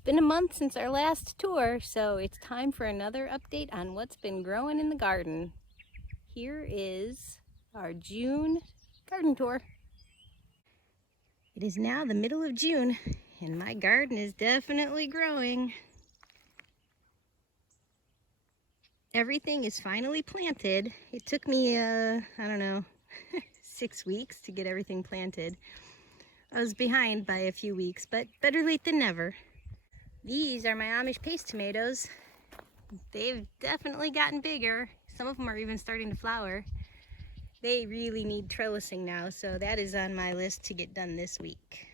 It's been a month since our last tour, so it's time for another update on what's been growing in the garden. Here is our June garden tour. It is now the middle of June, and my garden is definitely growing. Everything is finally planted. It took me, I don't know, 6 weeks to get everything planted. I was behind by a few weeks, but better late than never. These are my Amish paste tomatoes. They've definitely gotten bigger. Some of them are even starting to flower. They really need trellising now, so that is on my list to get done this week.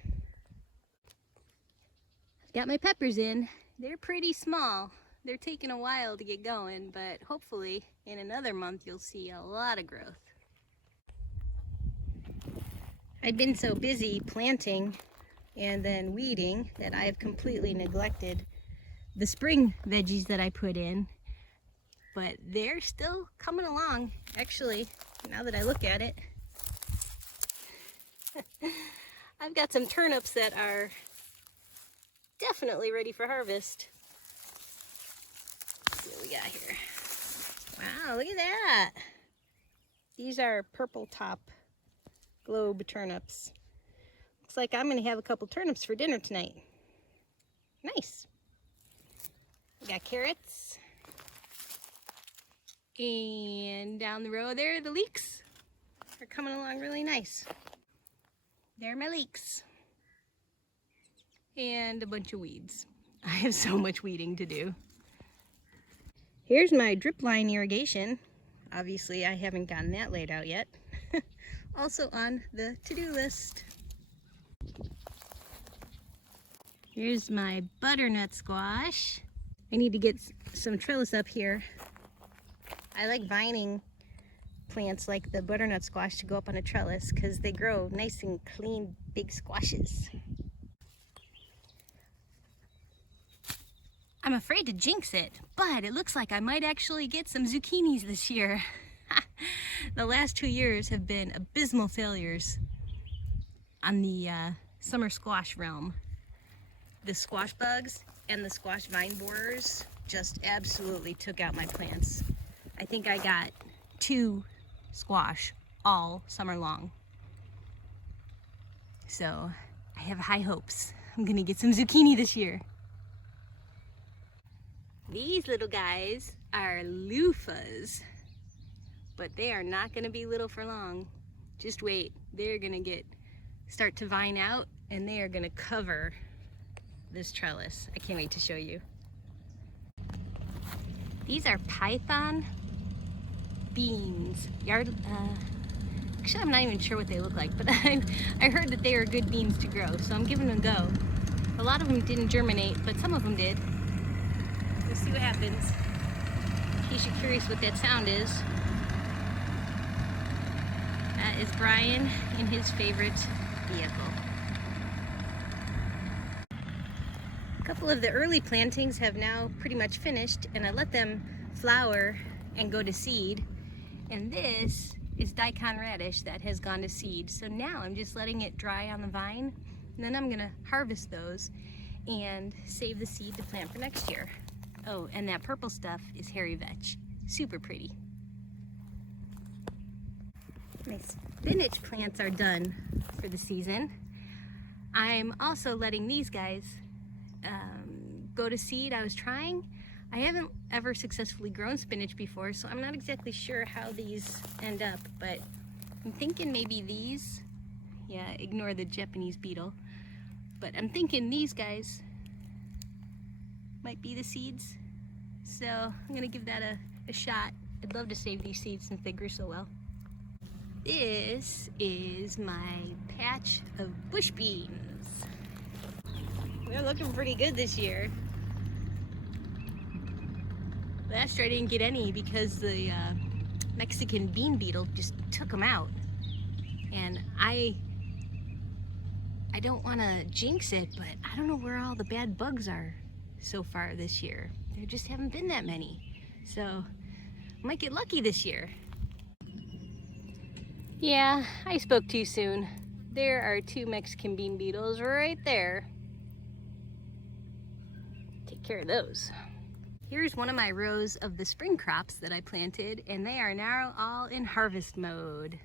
I've got my peppers in. They're pretty small. They're taking a while to get going, but hopefully in another month you'll see a lot of growth. I'd been so busy planting and then weeding that I have completely neglected the spring veggies that I put in, but they're still coming along. Actually, now that I look at it, I've got some turnips that are definitely ready for harvest. Let's see what we got here. Wow, look at that. These are purple top globe turnips. Looks like I'm gonna have a couple turnips for dinner tonight. Nice. We got carrots. And down the road there, the leeks are coming along really nice. There are my leeks. And a bunch of weeds. I have so much weeding to do. Here's my drip line irrigation. Obviously, I haven't gotten that laid out yet. Also on the to-do list. Here's my butternut squash. I need to get some trellis up here. I like vining plants like the butternut squash to go up on a trellis because they grow nice and clean, big squashes. I'm afraid to jinx it, but it looks like I might actually get some zucchinis this year. The last 2 years have been abysmal failures on the summer squash realm. The squash bugs and the squash vine borers just absolutely took out my plants. I think I got 2 squash all summer long. So I have high hopes. I'm gonna get some zucchini this year. These little guys are loofahs, but they are not gonna be little for long. Just wait, they're gonna start to vine out and they are gonna cover this trellis. I can't wait to show you. These are python beans. Actually, I'm not even sure what they look like, but I heard that they are good beans to grow, so I'm giving them a go. A lot of them didn't germinate, but some of them did. We'll see what happens. In case you're curious what that sound is, that is Brian in his favorite vehicle. A couple of the early plantings have now pretty much finished, and I let them flower and go to seed. And this is daikon radish that has gone to seed. So now I'm just letting it dry on the vine, and then I'm gonna harvest those and save the seed to plant for next year. Oh, and that purple stuff is hairy vetch. Super pretty. My spinach plants are done for the season. I'm also letting these guys go to seed. I was trying. I haven't ever successfully grown spinach before, so I'm not exactly sure how these end up, but I'm thinking maybe these, yeah, ignore the Japanese beetle, but I'm thinking these guys might be the seeds. So I'm gonna give that a shot. I'd love to save these seeds since they grew so well. This is my patch of bush beans. They're looking pretty good this year. Last year I didn't get any because the Mexican bean beetle just took them out. And I don't want to jinx it, but I don't know where all the bad bugs are so far this year. There just haven't been that many. So I might get lucky this year. Yeah, I spoke too soon. There are 2 Mexican bean beetles right there. take care of those. Here's one of my rows of the spring crops that I planted, and they are now all in harvest mode.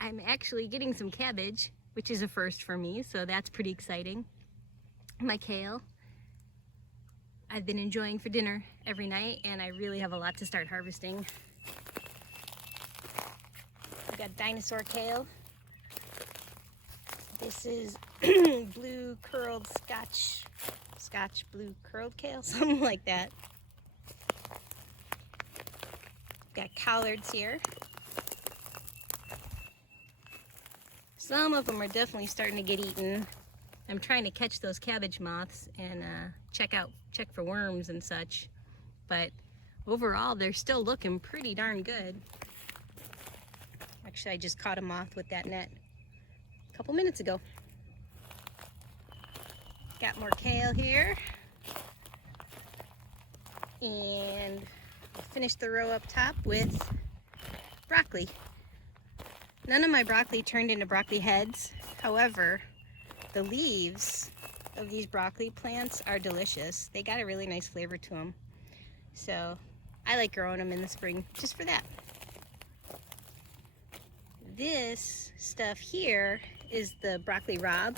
I'm actually getting some cabbage, which is a first for me, so that's pretty exciting. My kale, I've been enjoying for dinner every night, and I really have a lot to start harvesting. We got dinosaur kale. This is blue curled Scotch blue curled kale, something like that. Got collards here. Some of them are definitely starting to get eaten. I'm trying to catch those cabbage moths and check for worms and such. But overall, they're still looking pretty darn good. Actually, I just caught a moth with that net a couple minutes ago. Got more kale here. And finished the row up top with broccoli. None of my broccoli turned into broccoli heads. However, the leaves of these broccoli plants are delicious. They got a really nice flavor to them. So I like growing them in the spring just for that. This stuff here is the broccoli rabe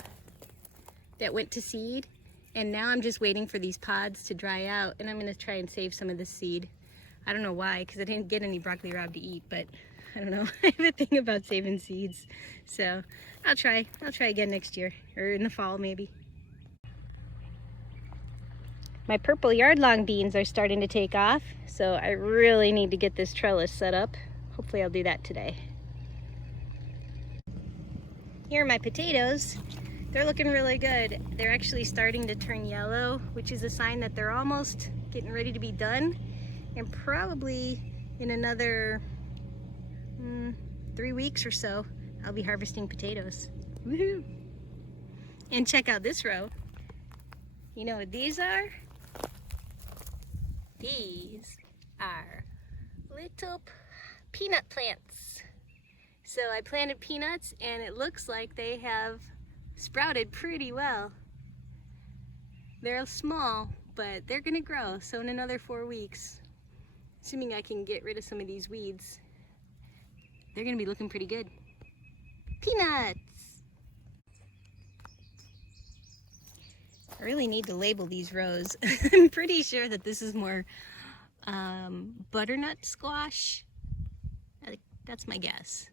that went to seed, and now I'm just waiting for these pods to dry out, and I'm going to try and save some of this seed. I don't know why, because I didn't get any broccoli rabe to eat, but I don't know. I have a thing about saving seeds, so I'll try again next year, or in the fall maybe. My purple yard-long beans are starting to take off, so I really need to get this trellis set up. Hopefully I'll do that today. Here are my potatoes. They're looking really good. They're actually starting to turn yellow, which is a sign that they're almost getting ready to be done. And probably in another 3 weeks or so, I'll be harvesting potatoes. Woohoo! And check out this row. You know what these are? These are little peanut plants. So I planted peanuts, and it looks like they have sprouted pretty well. They're small, but they're gonna grow. So in another 4 weeks, assuming I can get rid of some of these weeds, they're gonna be looking pretty good. Peanuts! I really need to label these rows. I'm pretty sure that this is more butternut squash. That's my guess.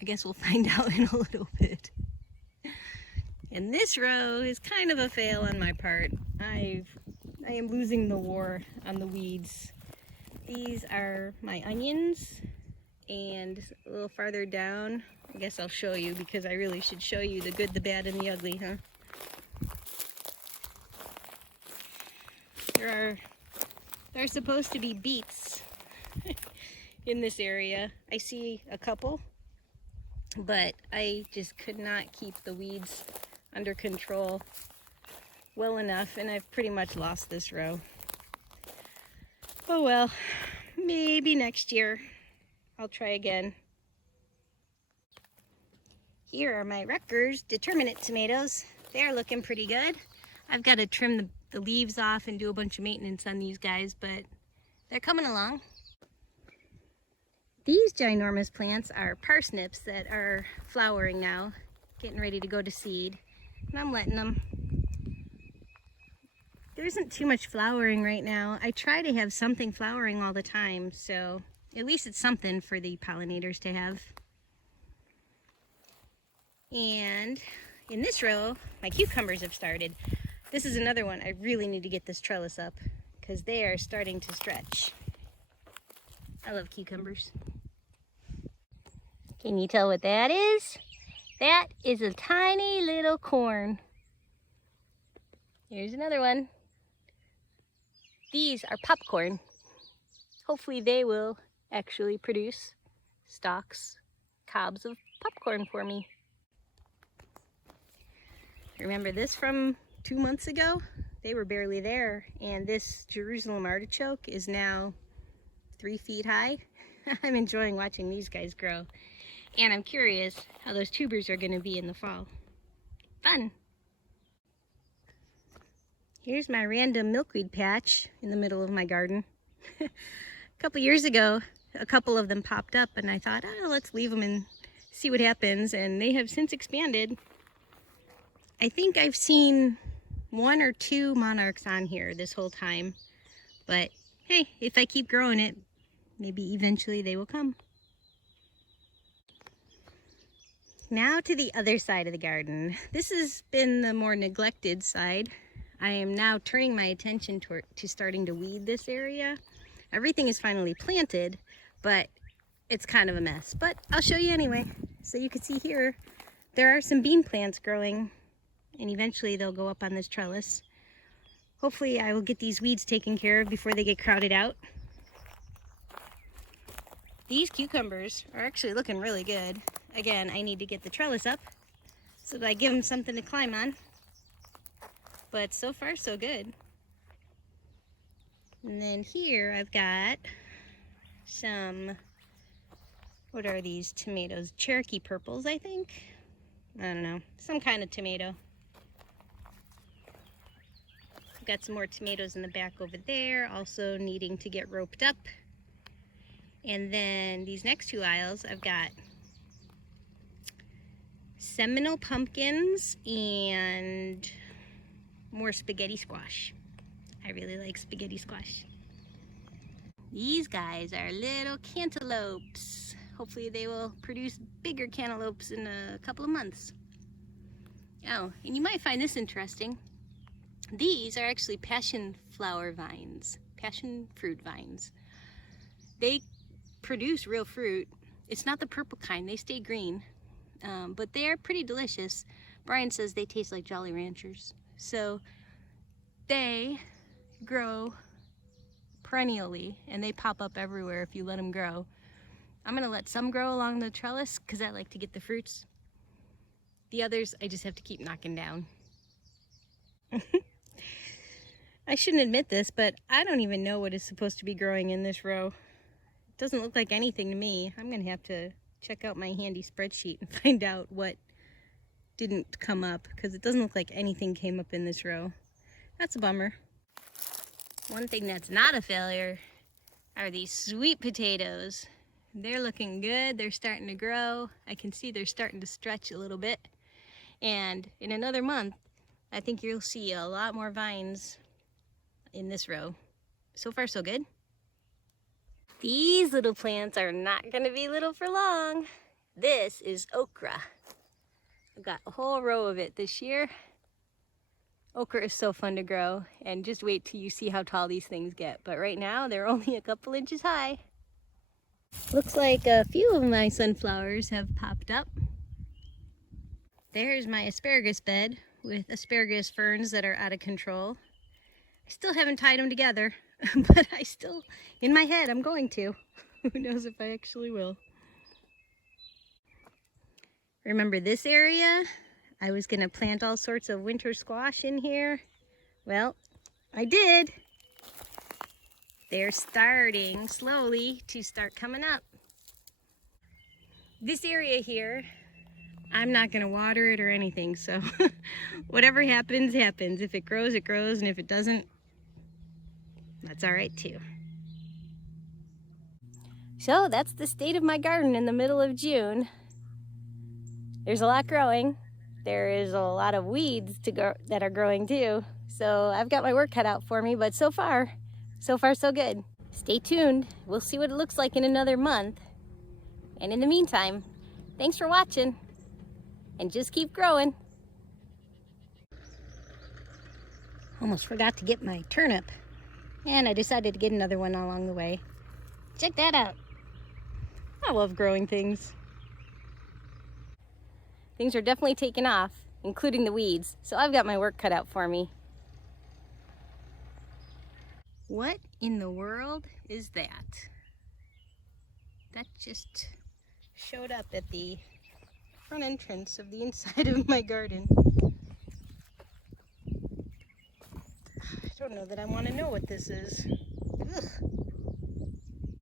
I guess we'll find out in a little bit. And this row is kind of a fail on my part. I am losing the war on the weeds. These are my onions, and a little farther down, I guess I'll show you, because I really should show you the good, the bad, and the ugly, huh? There are supposed to be beets in this area. I see a couple, but I just could not keep the weeds under control well enough, and I've pretty much lost this row. Oh well, maybe next year I'll try again. Here are my Rutgers Determinate tomatoes. They're looking pretty good. I've got to trim the leaves off and do a bunch of maintenance on these guys, but they're coming along. These ginormous plants are parsnips that are flowering now, getting ready to go to seed, and I'm letting them. There isn't too much flowering right now. I try to have something flowering all the time, so at least it's something for the pollinators to have. And in this row, my cucumbers have started. This is another one. I really need to get this trellis up because they are starting to stretch. I love cucumbers. Can you tell what that is? That is a tiny little corn. Here's another one. These are popcorn. Hopefully they will actually produce stalks, cobs of popcorn for me. Remember this from 2 months ago? They were barely there, and this Jerusalem artichoke is now 3 feet high. I'm enjoying watching these guys grow, and I'm curious how those tubers are going to be in the fall. Fun! Here's my random milkweed patch in the middle of my garden. A couple years ago, a couple of them popped up and I thought, oh, let's leave them and see what happens. And they have since expanded. I think I've seen 1 or 2 monarchs on here this whole time. But hey, if I keep growing it, maybe eventually they will come. Now to the other side of the garden. This has been the more neglected side. I am now turning my attention to starting to weed this area. Everything is finally planted, but it's kind of a mess. But I'll show you anyway. So you can see here, there are some bean plants growing, and eventually they'll go up on this trellis. Hopefully I will get these weeds taken care of before they get crowded out. These cucumbers are actually looking really good. Again, I need to get the trellis up so that I give them something to climb on. But so far, so good. And then here I've got some, what are these tomatoes? Cherokee purples, I think. I don't know, some kind of tomato. I've got some more tomatoes in the back over there, also needing to get roped up. And then these next 2 aisles, I've got Seminole pumpkins and more spaghetti squash. I really like spaghetti squash. These guys are little cantaloupes. Hopefully they will produce bigger cantaloupes in a couple of months. Oh, and you might find this interesting. These are actually passion fruit vines. They produce real fruit. It's not the purple kind, they stay green. But they're pretty delicious. Brian says they taste like Jolly Ranchers. So they grow perennially and they pop up everywhere if you let them grow. I'm gonna let some grow along the trellis because I like to get the fruits. The others I just have to keep knocking down. I shouldn't admit this, but I don't even know what is supposed to be growing in this row. It doesn't look like anything to me. I'm gonna have to check out my handy spreadsheet and find out what didn't come up, because it doesn't look like anything came up in this row. That's a bummer. One thing that's not a failure are these sweet potatoes. They're looking good. They're starting to grow. I can see they're starting to stretch a little bit. And in another month, I think you'll see a lot more vines in this row. So far, so good. These little plants are not going to be little for long. This is okra. I've got a whole row of it this year. Okra is so fun to grow, and just wait till you see how tall these things get. But right now, they're only a couple inches high. Looks like a few of my sunflowers have popped up. There's my asparagus bed with asparagus ferns that are out of control. I still haven't tied them together, but I still, in my head, I'm going to. Who knows if I actually will. Remember this area? I was gonna plant all sorts of winter squash in here. Well, I did. They're starting slowly to start coming up. This area here, I'm not gonna water it or anything, so whatever happens, happens. If it grows, it grows, and if it doesn't, that's all right too. So that's the state of my garden in the middle of June. There's a lot growing. There is a lot of weeds that are growing too. So I've got my work cut out for me, but so far so good. Stay tuned. We'll see what it looks like in another month. And in the meantime, thanks for watching, and just keep growing. Almost forgot to get my turnip, and I decided to get another one along the way. Check that out. I love growing things. Things are definitely taking off, including the weeds, so I've got my work cut out for me. What in the world is that? That just showed up at the front entrance of the inside of my garden. I don't know that I want to know what this is. Ugh.